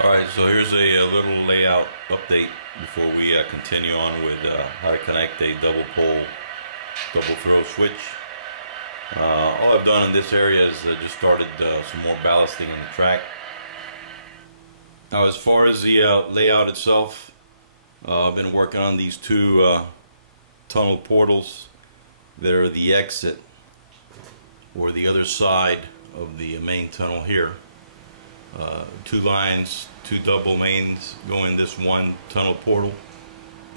Alright, so here's a little layout update before we continue on with how to connect a double pole, double throw switch. All I've done in this area is just started some more ballasting in the track. Now as far as the layout itself, I've been working on these two tunnel portals. They're the exit or the other side of the main tunnel here. Two lines, two double mains go in this one tunnel portal,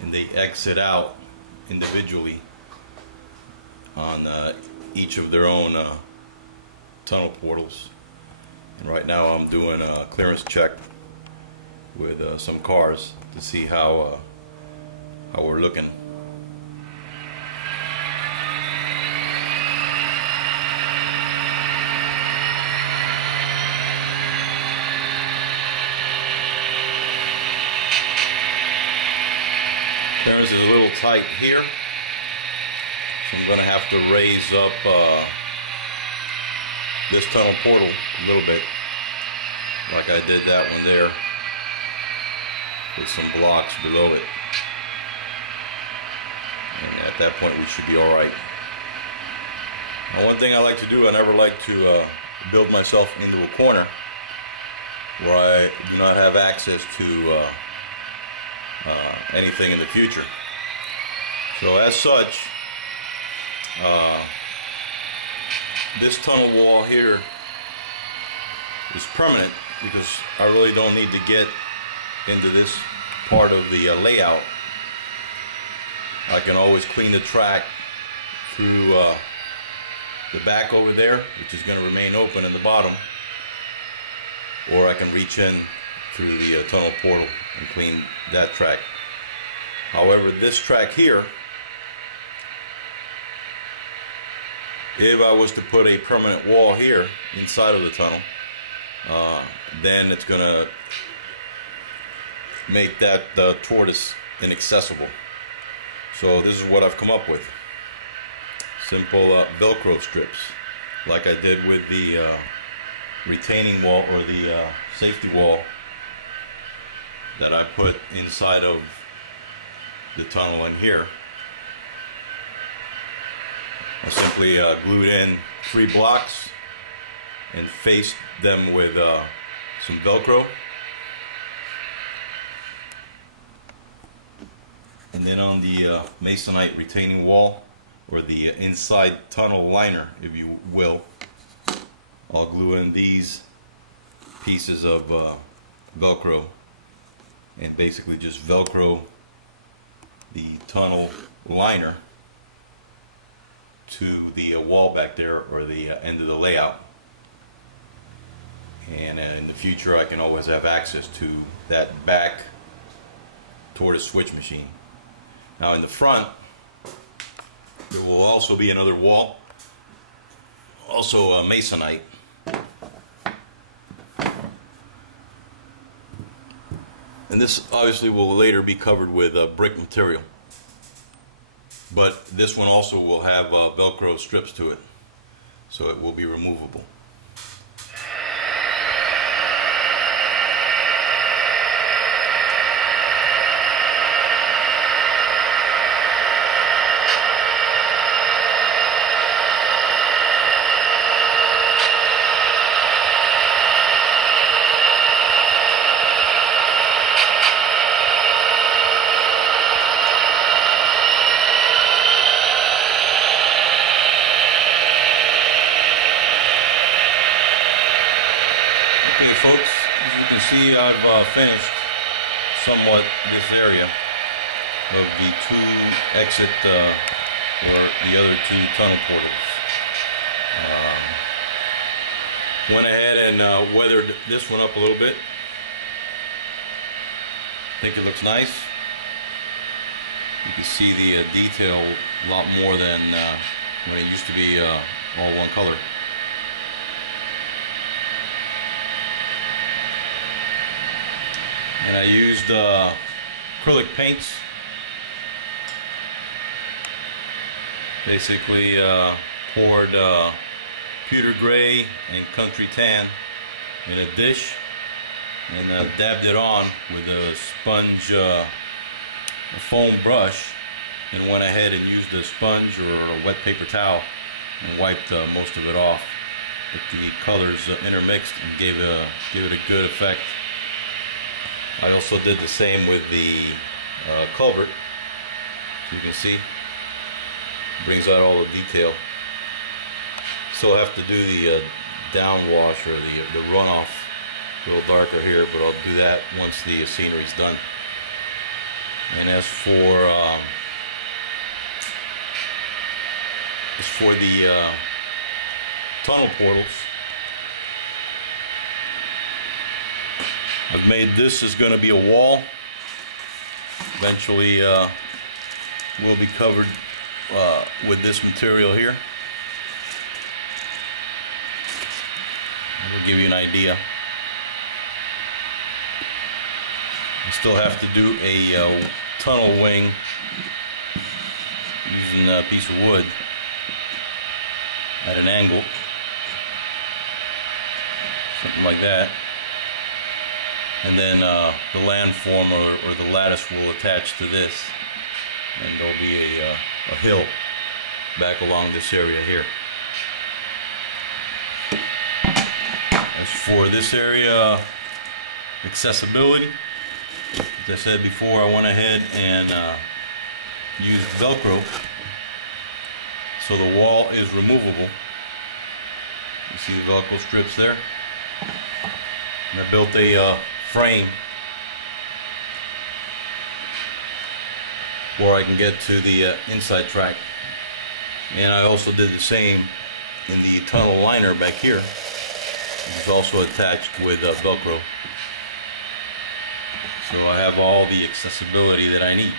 and they exit out individually on each of their own tunnel portals. And right now I'm doing a clearance check with some cars to see how we're looking. Clearance is a little tight here, so I'm going to have to raise up this tunnel portal a little bit, like I did that one there, with some blocks below it. And at that point we should be alright. Now, one thing I like to do, I never like to build myself into a corner where I do not have access to anything in the future. So as such, this tunnel wall here is permanent because I really don't need to get into this part of the layout. I can always clean the track through the back over there, which is going to remain open in the bottom, or I can reach in through the tunnel portal and clean that track. However, this track here, if I was to put a permanent wall here inside of the tunnel, then it's going to make that tortoise inaccessible. So this is what I've come up with. Simple Velcro strips, like I did with the retaining wall, or the safety wall that I put inside of the tunnel in here. I simply glued in 3 blocks and faced them with some Velcro. And then on the masonite retaining wall, or the inside tunnel liner, if you will, I'll glue in these pieces of Velcro and basically just Velcro the tunnel liner to the wall back there, or the end of the layout. And in the future I can always have access to that back tortoise switch machine. Now in the front there will also be another wall, also masonite. And this obviously will later be covered with brick material. But this one also will have Velcro strips to it, so it will be removable. Okay folks, as you can see, I've finished somewhat this area of the 2 exit or the other 2 tunnel portals. Went ahead and weathered this one up a little bit. I think it looks nice. You can see the detail a lot more than when it used to be all one color. And I used acrylic paints. Basically poured pewter gray and country tan in a dish, and dabbed it on with a sponge, a foam brush, and went ahead and used a sponge or a wet paper towel and wiped most of it off. But the colors intermixed and gave it a good effect. I also did the same with the culvert. You can see, brings out all the detail. Still have to do the downwash or the runoff a little darker here, but I'll do that once the scenery's done. And as for the tunnel portals, I've made this is going to be a wall. Eventually will be covered with this material here. We'll give you an idea. We still have to do a tunnel wing using a piece of wood at an angle, something like that. And then the landform or the lattice will attach to this, and there'll be a hill back along this area here. As for this area, accessibility, as I said before, I went ahead and used Velcro, so the wall is removable. You see the Velcro strips there? And I built a frame where I can get to the inside track. And I also did the same in the tunnel liner back here. It's also attached with Velcro. So I have all the accessibility that I need.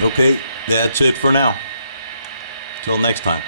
Okay, that's it for now. Till next time.